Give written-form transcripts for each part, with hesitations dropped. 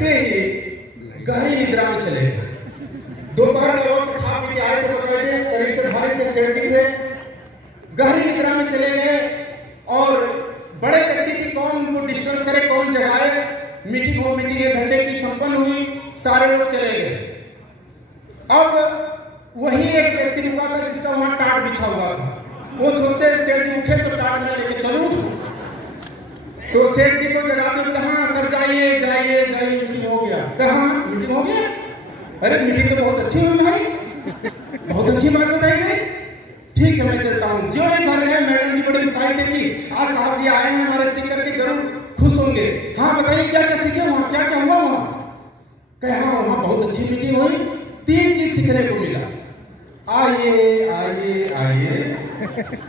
लगते ही गहरी निद्रा में चले गए। दोपहर के वक्त खा पी के आए तो बताइए करीब से भारत के सेठ जी थे, गहरी निद्रा में चले गए और बड़े व्यक्ति की कौन उनको डिस्टर्ब करे, कौन जगाए। मीटिंग हो, मीटिंग 1 घंटे की संपन्न हुई, सारे लोग चले गए। अब वही एक व्यक्ति रुका था जिसका वहां टाट बिछा हुआ था। वो सोचे सेठ जी उठे तो टाट में लेके चलूं, तो सेठ जी को जगाते हुए कहा सर जाइए जाइए जाइए, मीटिंग हो गया। कहा मीटिंग हो गया? अरे मीटिंग तो बहुत अच्छी हुई भाई, बहुत अच्छी बात बताई गई। ठीक है मैं चलता हूँ। जो एक घर गए, मैडम जी बड़ी उत्साहित देखी, आज साहब जी आए हैं हमारे सीख करके जरूर खुश होंगे। हाँ बताइए क्या क्या सीखे वहाँ, क्या क्या हुआ वहाँ? कहे हाँ वहाँ बहुत अच्छी मीटिंग हुई, 3 चीज सीखने को मिला। आइए आइए आइए,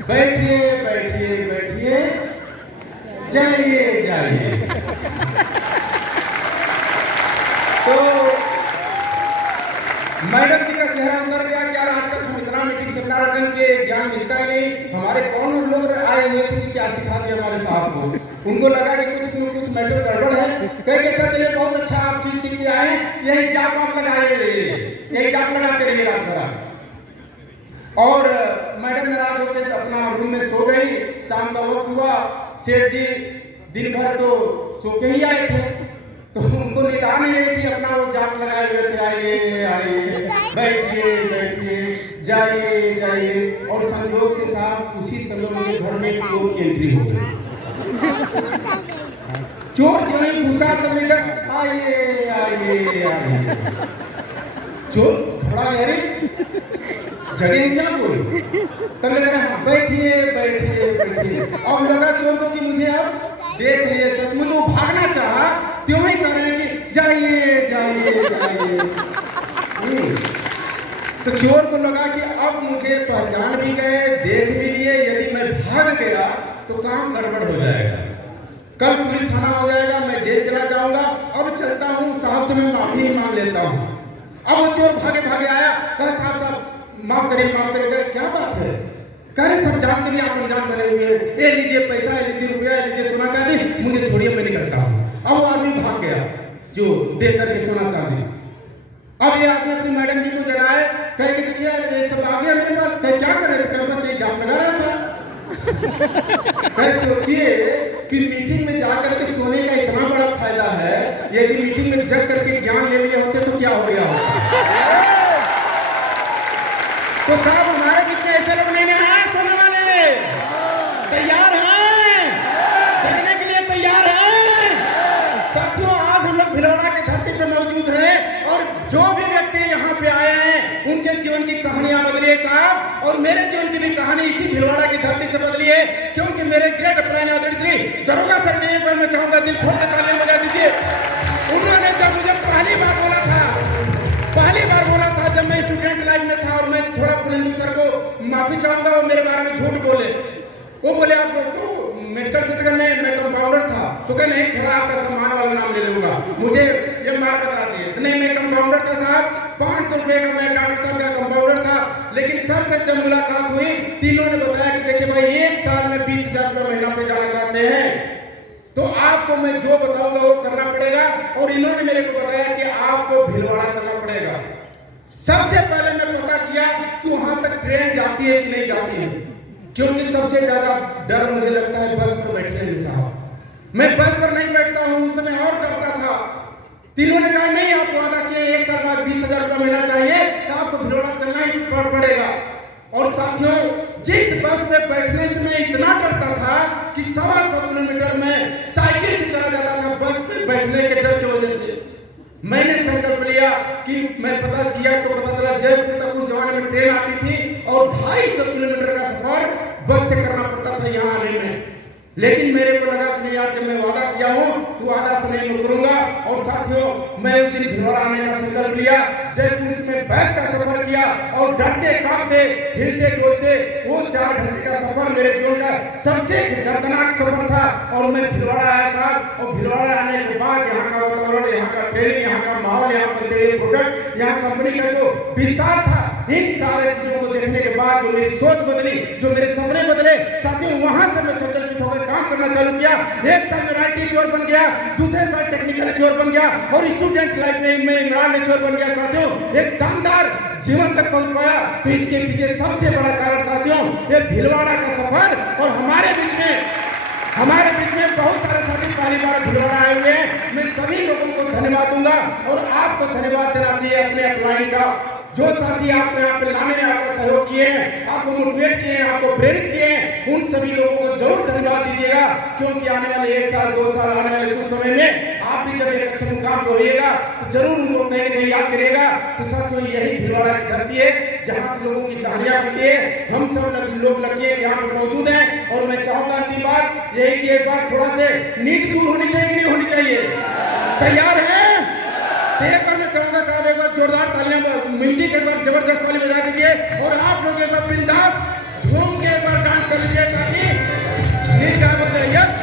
बैठिए बैठिए बैठिए, जाइए जाइए। तो मैडम जी का चेहरा उतर गया कि यार आज तक हम इतना मीटिंग सेमिनार अटेंड किए, ज्ञान मिलता ही नहीं। हमारे कौन लोग आए हुए थे कि क्या सिखा दिया हमारे साहब को। उनको लगा कि कुछ मैटर गड़बड़ है। कहे अच्छा चलिए बहुत अच्छा आप चीज सीख के आए, यही जाप आप लगाइए, यही जाप लगाते रहिए रात भर। और मैडम नाराज होकर तो अपना रूम में सो गई। शाम का वक्त हुआ, सेठ जी दिन भर तो सो के ही आए थे, तो उनको निदान नहीं रही थी, अपना वो जाप लगाए हुए थे, आइए आइए बैठिए बैठिए, जाइए जाइए। और संयोग से साहब उसी समय उनके घर में चोर की एंट्री हो गई। चोर जो ही घुसा तो लेकर आइए आइए आइए, चोर खड़ा है, जगह क्या कोई, तब लग रहा है बैठिए बैठिए बैठिए। अब लगा चोर को कि मुझे अब देख लिए, सचमुच वो भागना चाहा, त्यों ही कह रहे हैं कि जाइए जाइए जाइए। तो चोर को लगा कि अब मुझे पहचान भी गए, देख भी लिए, यदि मैं भाग गया तो काम गड़बड़ हो जाएगा, कल पुलिस थाना हो जाएगा, मैं जेल चला जाऊंगा। अब चलता हूँ साहब से मैं माफी मांग लेता हूँ। अब वो चोर भागे भागे आया, कहा साहब साहब माफ करिए माफ करिए। क्या बात है? कह रहे सब जानते भी आप अनजान बने हुए हैं, ये लीजिए पैसा, ये लीजिए रुपया, ये लीजिए सोना चांदी, मुझे छोड़िए मैं निकलता हूँ। अब वो आदमी भाग गया जो दे करके सोना चांदी। अब ये आदमी अपनी मैडम जी को जगाए, कहे कि देखिए ये सब आ गया मेरे पास। कहे क्या कर रहे थे? बस ये जाप लगा रहा था। कहे सोचिए कि मीटिंग में जाकर के सोने का इतना बड़ा फायदा है, यदि मीटिंग में जग करके ज्ञान ले लिए होते तो क्या हो गया होता। तो साहब हमारे बीच में ऐसे लोग नहीं हैं, सोने वाले तैयार हैं, जगने के लिए तैयार हैं। साथियों आज हम लोग भिलवाड़ा की धरती पे मौजूद हैं और जो भी व्यक्ति यहाँ पे आए हैं उनके जीवन की कहानियां बदली है साहब, और मेरे जीवन की भी कहानी इसी भिलवाड़ा की धरती से बदली है। क्योंकि मेरे ग्रेट अप्लाइन श्री दरोगा सर ने एक बार मैं चाहूंगा दिल खोल के ताली बजा दीजिए। उन्होंने जब मुझे पहली बार बोला था जब मैं स्टूडेंट लाइफ में था, और मैं थोड़ा पुलिंदु सर को माफी चाहूंगा, वो मेरे बारे में झूठ बोले। वो बोले आप तो मेडिकल क्षेत्र में मैं कंपाउंडर था, तो क्या नहीं थोड़ा आपका सम्मान वाला नाम ले लूंगा, मुझे ये मार बता दिए। नहीं मैं कंपाउंडर था साहब, 500 रुपए का मैं डॉक्टर साहब का कंपाउंडर था। लेकिन सर से जब मुलाकात हुई, तीनों ने बताया कि देखिए भाई 1 साल में 20,000 रुपये महीना पे जाना चाहते हैं तो आपको मैं जो बताऊंगा वो करना पड़ेगा। और इन्होंने मेरे को बताया कि आपको भिलवाड़ा करना पड़ेगा। सबसे पहले मैं पता किया कि वहां तक ट्रेन जाती है कि नहीं जाती है, क्योंकि सबसे ज्यादा डर मुझे लगता है बस पर बैठने में साहब। मैं बस पर नहीं बैठता हूं, उस समय और डरता था। तीनों ने कहा नहीं आप वादा किए 1 साल बाद 20,000 रुपया मिलना चाहिए, तो आपको भिलवाड़ा चलना ही पड़ेगा। और साथियों जिस बस में बैठने से मैं इतना डरता था कि 125 किलोमीटर में साइकिल से चला जाता था बस पे बैठने के डर की वजह से। मैंने संकल्प लिया कि मैं पता किया तो पता चला जयपुर तक उस जमाने में ट्रेन आती थी और 250 किलोमीटर का सफर बस से करना पड़ता था यहाँ आने में। लेकिन मेरे को लगा कि नहीं यार जब मैं वादा किया हूँ तो वादा से नहीं मुकरूंगा। और साथियों मैं उस दिन भिलवाड़ा आने का संकल्प लिया, जयपुर में बैठ का सफर किया और डरते कांपते हिलते डोलते वो 4 घंटे का सफर मेरे जीवन का सबसे दर्दनाक सफर था। और मैं भिलवाड़ा आया साहब, और भिलवाड़ा आने के बाद यहाँ का वातावरण, यहाँ का ट्रेनिंग, यहाँ का माहौल, यहाँ पर प्रोडक्ट, यहाँ कंपनी का जो विस्तार था, इन सारे चीजों को देखने के बाद जो मेरी सोच बदली, जो मेरे सपने बदले साथियों, वहां से मैं सोचल होकर काम करने करना चालू किया। एक साल में राइटी चोर बन गया, दूसरे साल टेक्निकल चोर बन गया और स्टूडेंट लाइफ में इमरान चोर बन गया। साथियों, एक शानदार जीवन तक पहुंच पाया। तो इसके पीछे सबसे बड़ा कारण साथियों ये भीलवाड़ा का सफर और हमारे बीच में बहुत सारे साथी पहली बार भीलवाड़ा आए हुए हैं। मैं सभी लोगों को धन्यवाद दूंगा और आपको धन्यवाद देना चाहिए अपने अपलाइन का। जो साथी आपको यहाँ पे लाने में आपका सहयोग किए हैं, आपको मोटिवेट किए हैं, आपको प्रेरित किए हैं, उन सभी लोगों को जरूर धन्यवाद दीजिएगा। क्योंकि आने वाले 1 साल 2 साल आने वाले कुछ समय में आप भी जब एक अच्छे मुकाम पर होइएगा तो जरूर उनको कहीं न कहीं याद करिएगा। तो साथियों, यही भीलवाड़ा की धरती है जहाँ से लोगों की कहानियां बनती है। हम सब लोग लगे यहाँ पे मौजूद हैं और मैं चाहूंगा अंतिम बात यही कि एक बार थोड़ा से नींद दूर होनी चाहिए कि नहीं होनी चाहिए? तैयार है? एक बार मैं चाहूंगा साहब एक बार जोरदार तालियां, म्यूजिक एक बार जबरदस्त ताली बजा दीजिए और आप लोग एक बार बिंदास झूम के एक बार डांस कर लीजिए ताकि नींद आ जाए।